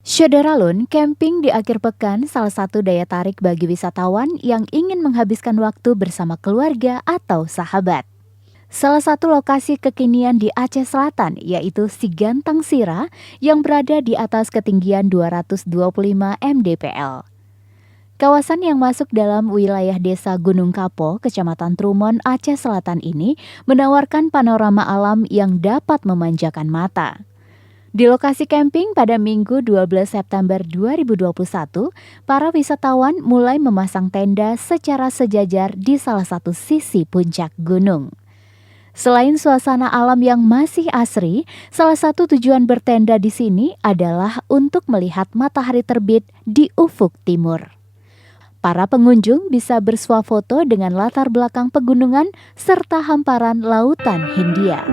Syederalun, camping di akhir pekan salah satu daya tarik bagi wisatawan yang ingin menghabiskan waktu bersama keluarga atau sahabat. Salah satu lokasi kekinian di Aceh Selatan yaitu Sigantang Sira yang berada di atas ketinggian 225 mdpl. Kawasan yang masuk dalam wilayah desa Gunung Kapo, Kecamatan Trumon, Aceh Selatan ini menawarkan panorama alam yang dapat memanjakan mata. Di lokasi camping pada Minggu 12 September 2021, para wisatawan mulai memasang tenda secara sejajar di salah satu sisi puncak gunung. Selain suasana alam yang masih asri, salah satu tujuan bertenda di sini adalah untuk melihat matahari terbit di ufuk timur. Para pengunjung bisa bersuah foto dengan latar belakang pegunungan serta hamparan lautan Hindia.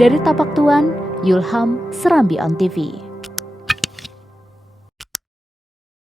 Dari Tapak Tuan, Yulham, Serambi On TV.